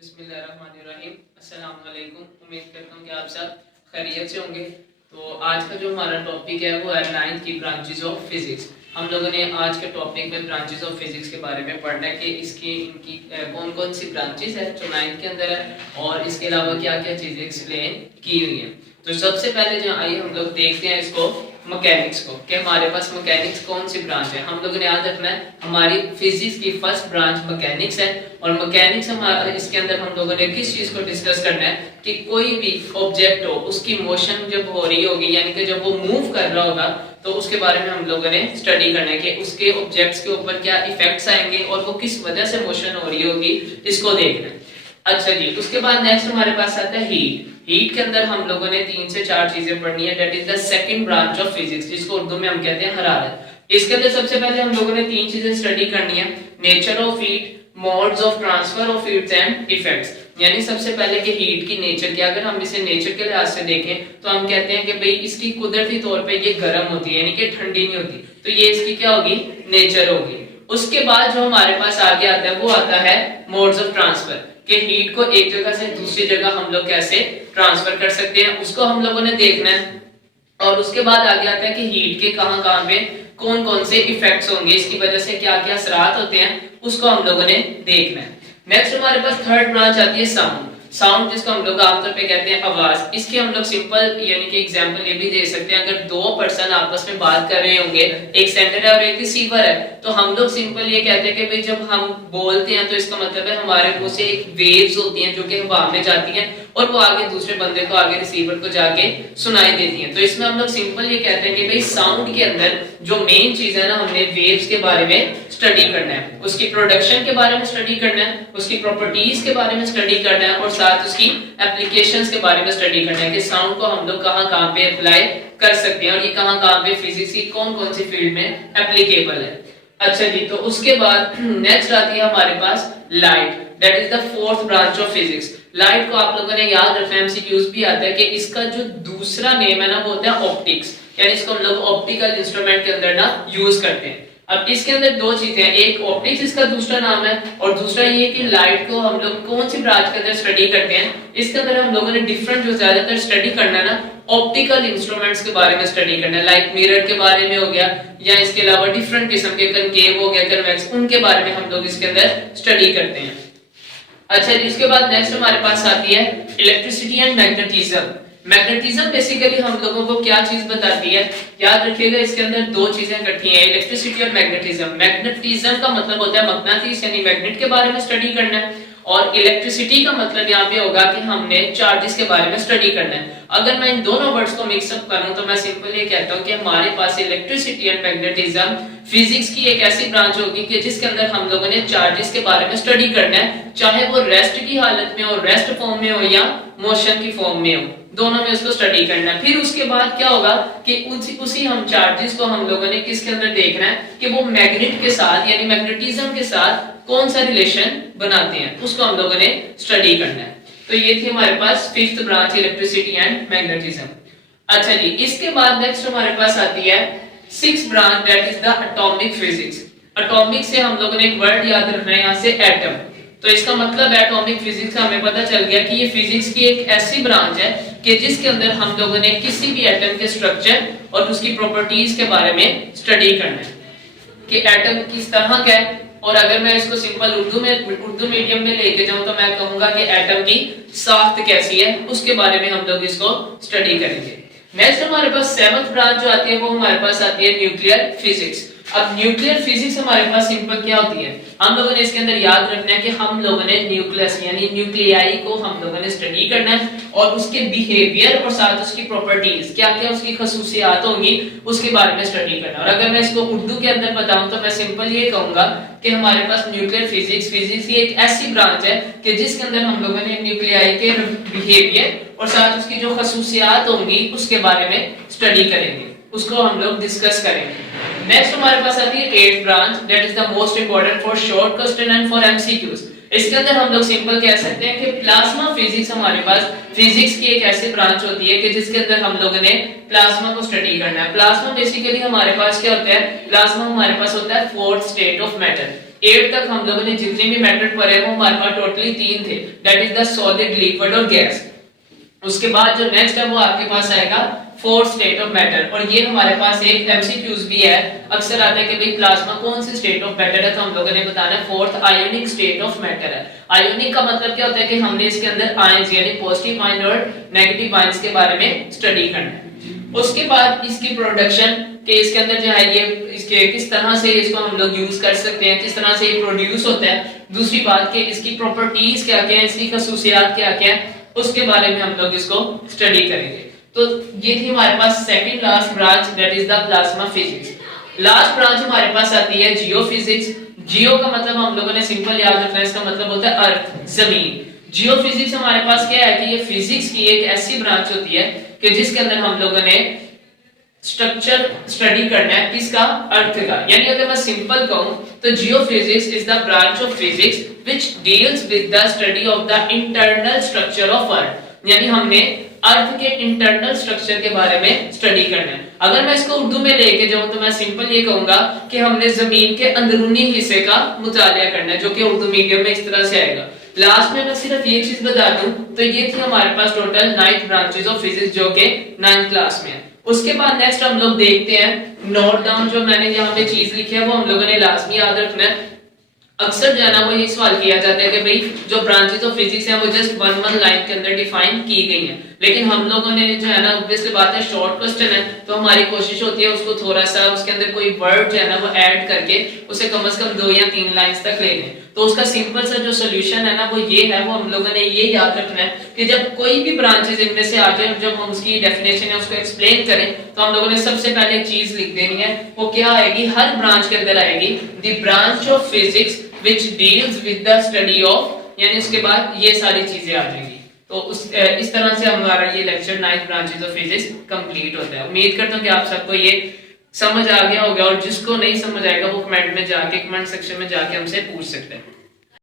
बिस्मिल्लाहिर्रहमानिर्रहीम। अस्सलाम वालेकुम। उम्मीद करता हूँ कि आप सब खैरियत से होंगे। तो आज का जो हमारा टॉपिक है वो है 9th की ब्रांचेस ऑफ फिजिक्स। हम लोगों ने आज के टॉपिक में ब्रांचेस ऑफ फिजिक्स के बारे में पढ़ना है कि इसकी इनकी कौन कौन सी ब्रांचेस है जो 9th के अंदर है और इसके अलावा क्या क्या चीज़ें एक्सप्लेन की हुई हैं। तो सबसे पहले जो आइए हम लोग देखते हैं इसको मैकेनिक्स को कि हमारे पास मैकेनिक्स कौन सी ब्रांच है। हम लोगों ने याद रखना है हमारी फिजिक्स की फर्स्ट ब्रांच मैकेनिक्स है और मैकेनिक्स हमारा इसके अंदर हम लोगों ने किस चीज को डिस्कस करना है कि कोई भी ऑब्जेक्ट हो उसकी मोशन जब हो रही होगी यानी कि जब वो मूव कर रहा होगा तो उसके बारे में हम लोगों ने स्टडी करना है कि उसके ऑब्जेक्ट्स के ऊपर क्या इफेक्ट्स आएंगे और वो किस वजह से मोशन हो रही होगी, इसको देखना है। अच्छा जी, उसके बाद नेक्स्ट हमारे पास आता है हीट। हीट के अंदर हम लोगों ने 3 से 4 चीजें पढ़नी है, that is the second branch of physics, जिसको उर्दू में हम कहते हैं हरारत। इसके अंदर सबसे पहले हम लोगों ने 3 चीजें स्टडी करनी है, nature of heat, modes of transfer of heats and effects. यानी सबसे पहले कि हीट की नेचर क्या, अगर हम इसे नेचर के लिहाज से देखें तो हम कहते हैं कि भाई इसकी कुदरती तौर पे ये गर्म होती है यानी कि ठंडी नहीं होती, तो ये इसकी क्या होगी, नेचर होगी। उसके बाद जो हमारे पास आगे आता है वो आता है मोड्स ऑफ ट्रांसफर, कि हीट को एक जगह से दूसरी जगह हम लोग कैसे ट्रांसफर कर सकते हैं, उसको हम लोगों ने देखना है। और उसके बाद आगे आता है कि हीट के कहां-कहां पे कौन कौन से इफेक्ट्स होंगे, इसकी वजह से क्या क्या असरात होते हैं, उसको हम लोगों ने देखना है। नेक्स्ट हमारे पास थर्ड ब्रांच आती है साउंड। साउंड जिसको हम लोग आमतौर पे कहते हैं आवाज। इसके हम लोग सिंपल यानी कि एग्जांपल ये भी दे सकते हैं, अगर दो पर्सन आपस में बात कर रहे होंगे, एक सेंडर है और एक रिसीवर है, तो हम लोग सिंपल ये कहते हैं कि भाई जब हम बोलते हैं तो इसका मतलब है हमारे मुंह से एक वेव्स होती हैं जो कि हवा में जाती हैं और वो आगे दूसरे बंदे को, आगे रिसीवर को जाके सुनाई देती हैं। तो इसमें हम लोग सिंपल ये कहते हैं कि भाई साउंड के अंदर जो मेन चीज है ना, हमने वेव्स के बारे में स्टडी करना है, उसकी प्रोडक्शन के बारे में स्टडी करना है, उसकी प्रॉपर्टीज के बारे में स्टडी करना है और साथ उसकी एप्लीकेशंस के बारे में स्टडी करना है कि साउंड को हम लोग कहां-कहां पे अप्लाई कर सकते हैं और ये कहां-कहां पे फिजिक्स की कौन-कौन सी फील्ड में एप्लीकेबल है। अच्छा जी, तो उसके बाद नेक्स्ट आती है हमारे पास light, that is the fourth branch of physics. Light को आप लोगों ने याद रखना है, एमसीक्यूज भी आता है कि इसका जो दूसरा नेम है ना वो होता है ऑप्टिक्स, यानी इसको हम लोग ऑप्टिकल इंस्ट्रूमेंट के अंदर ना यूज करते हैं। अब इसके अंदर दो चीजें हैं, एक ऑप्टिक्स इसका दूसरा नाम है और दूसरा ये कि लाइट को हम लोग कौन सी ब्रांच के अंदर स्टडी करते हैं। इसके अंदर हम लोगों ने डिफरेंट जो ज्यादातर स्टडी करना है ना, ऑप्टिकल इंस्ट्रूमेंट्स के बारे में स्टडी करना है, लाइक मिरर के बारे में हो गया या इसके अलावा डिफरेंट किस्म के कनकेव हो गया, कन्वेक्स, उनके बारे में हम लोग इसके अंदर स्टडी करते हैं। अच्छा, इसके बाद नेक्स्ट हमारे पास आती है electricity and magnetism. Magnetism basically हम लोगों को क्या चीज बताती है, याद रखिएगा इसके अंदर दो चीजें इकट्ठी हैं, इलेक्ट्रिसिटी और मैग्नेटिज्म। मैग्नेटिज्म का मतलब होता है मकनातीस यानी मैग्नेट के बारे में स्टडी करना है और इलेक्ट्रिसिटी का मतलब यहाँ पे होगा कि हमने चार्जेस के बारे में स्टडी करना है। अगर मैं इन दोनों वर्ड्स को मिक्स अप करूं तो मैं सिंपल ये कहता हूं कि हमारे पास इलेक्ट्रिसिटी एंड मैग्नेटिज्म फिजिक्स की एक ऐसी ब्रांच होगी कि जिसके अंदर हम लोगों ने चार्जेस के बारे में स्टडी करना है, चाहे वो रेस्ट की हालत में हो, रेस्ट फॉर्म में हो या मोशन की फॉर्म में हो, दोनों में उसको स्टडी करना है। फिर उसके बाद क्या होगा कि उसी हम चार्जेस को हम लोगों ने किसके अंदर देखना है कि वो मैग्नेट के साथ यानी मैग्नेटिज्म के साथ कौन सा रिलेशन बनाते हैं, उसको हम लोगों ने स्टडी करना है। तो ये थी हमारे पास fifth branch electricity and magnetism. अच्छा जी, इसके बाद नेक्स्ट हमारे पास आती है sixth branch, that is the atomic physics. Atomic से हम लोगों ने एक वर्ड याद रखना है यहाँ से, एटम। तो इसका मतलब एटॉमिक फिजिक्स का हमें पता चल गया कि ये फिजिक्स की एक ऐसी ब्रांच है कि जिसके अंदर हम लोगों ने किसी भी एटम के स्ट्रक्चर और उसकी प्रॉपर्टीज के बारे में स्टडी करना है कि एटम किस तरह का है। और अगर मैं इसको सिंपल उर्दू मीडियम में लेके जाऊं तो मैं कहूंगा कि एटम की साख्त कैसी है, उसके बारे में हम लोग इसको स्टडी करेंगे। नेक्स्ट हमारे पास सेवंथ ब्रांच जो आती है वो हमारे पास आती है न्यूक्लियर फिजिक्स। अब न्यूक्लियर फिजिक्स हमारे पास सिंपल क्या होती है, हम लोगों ने इसके अंदर याद रखना है कि हम लोगों ने न्यूक्लियस यानी न्यूक्लियाई को हम लोगों ने स्टडी करना है और उसके बिहेवियर और साथ उसकी प्रॉपर्टीज क्या क्या उसकी खसूसियात होंगी उसके बारे में स्टडी करना है। और अगर मैं इसको उर्दू के अंदर बताऊं तो मैं सिंपल ये कहूंगा कि हमारे पास न्यूक्लियर फिजिक्स की एक ऐसी ब्रांच है कि जिसके अंदर हम लोगों ने न्यूक्लियाई के बिहेवियर और साथ उसकी जो खसूसियात होंगी उसके बारे में स्टडी करेंगे, उसको हम लोग डिस्कस करेंगे। नेक्स्ट हमारे पास आती है eighth branch, that is the most important for short question and for MCQs. इसके अंदर हम लोग सिंपल कह सकते हैं कि प्लाज्मा फिजिक्स हमारे पास फिजिक्स की एक ऐसी ब्रांच होती है कि जिसके अंदर हम लोगों ने प्लाज्मा को स्टडी करना है। प्लाज्मा बेसिकली हमारे पास क्या होता है, प्लाज्मा हमारे पास होता है फोर्थ स्टेट ऑफ मैटर। 8 तक हम लोगों ने जितने भी मेथड पढ़े वो हमारे पास टोटली 3 थे, that is the solid, liquid और गैस। उसके बाद जो नेक्स्ट है वो आपके पास आएगा फोर्थ स्टेट ऑफ मैटर, और ये हमारे पास एक एमसीक्यूज भी है, अक्सर आता है कि भाई प्लाज्मा कौन सी स्टेट ऑफ मैटर है, तो हम लोगों ने बताना है fourth ionic state of matter है। आयोनिक का मतलब क्या होता है कि हमने इसके अंदर आयंस यानी पॉजिटिव आयन और नेगेटिव आयंस के बारे में स्टडी करना है। उसके बाद इसकी प्रोडक्शन के इसके अंदर जो है ये इसके किस तरह से इसको हम लोग यूज कर सकते हैं, किस तरह से ये प्रोड्यूस होता है। दूसरी बात कि इसकी प्रॉपर्टीज क्या क्या है, इसकी खसूसियात क्या क्या है, उसके बारे में हम लोग इसको स्टडी करेंगे। तो ये थी हमारे पास second last branch, that is the plasma physics. Last branch हमारे पास आती है जियोफिजिक्स। जियो का मतलब हम लोगों ने सिंपल याद रखना है, इसका मतलब होता है अर्थ, जमीन। जियोफिजिक्स हमारे पास क्या है कि ये फिजिक्स की एक ऐसी ब्रांच होती है कि जिसके अंदर हम लोगों ने स्ट्रक्चर स्टडी करना है, किसका, अर्थ का। यानी अगर मैं सिंपल कहूं तो geophysics is the branch of physics which deals with the study of the internal structure of earth. यानी हमने अर्थ के इंटरनल स्ट्रक्चर के बारे में स्टडी करना है। अगर मैं इसको उर्दू में लेके जाऊं तो मैं सिंपल ये कहूंगा कि हमने जमीन के अंदरूनी हिस्से का मुतालिया करना है, जो कि उर्दू मीडियम में इस तरह से आएगा। लास्ट में मैं सिर्फ ये चीज बता दूं तो ये थी हमारे पास टोटल 9 ब्रांचेस ऑफ फिजिक्स जो कि 9th क्लास में है। उसके बाद नेक्स्ट हम लोग देखते हैं नोट डाउन, जो मैंने यहाँ पे चीज लिखी है वो हम लोगों ने लाजमी याद रखना है। अक्सर जो है ना वो ये सवाल किया जाता है कि भाई जो ब्रांचेस ऑफ फिजिक्स हैं वो जस्ट वन लाइन के अंदर डिफाइन की गई हैं, लेकिन हम लोगों ने जो है ना ऑब्वियसली बात है शॉर्ट क्वेश्चन है तो हमारी कोशिश होती है उसको थोड़ा सा उसके अंदर कोई वर्ड जो है ना वो ऐड करके उसे कम से कम 2 या 3 लाइंस तक ले लें। तो उसका सिंपल सा जो सोल्यूशन है ना वो ये है, वो हम लोगों ने ये याद रखना है कि जब कोई भी ब्रांचेस इनमें से आके जब हम उसकी डेफिनेशन है उसको एक्सप्लेन करें तो हम लोगों ने सबसे पहले एक चीज लिख देनी है, वो क्या आएगी, हर ब्रांच के अंदर आएगी the branch of physics which deals with the study of, यानी उसके बाद ये सारी चीजें आ जाएंगी। तो इस तरह से हमारा ये lecture 9 branches of physics complete होता है। उम्मीद करता हूँ कि आप सबको ये समझ आ गया होगा, और जिसको नहीं समझ आएगा वो कमेंट में जाके, कमेंट सेक्शन में जाके हमसे पूछ सकते हैं।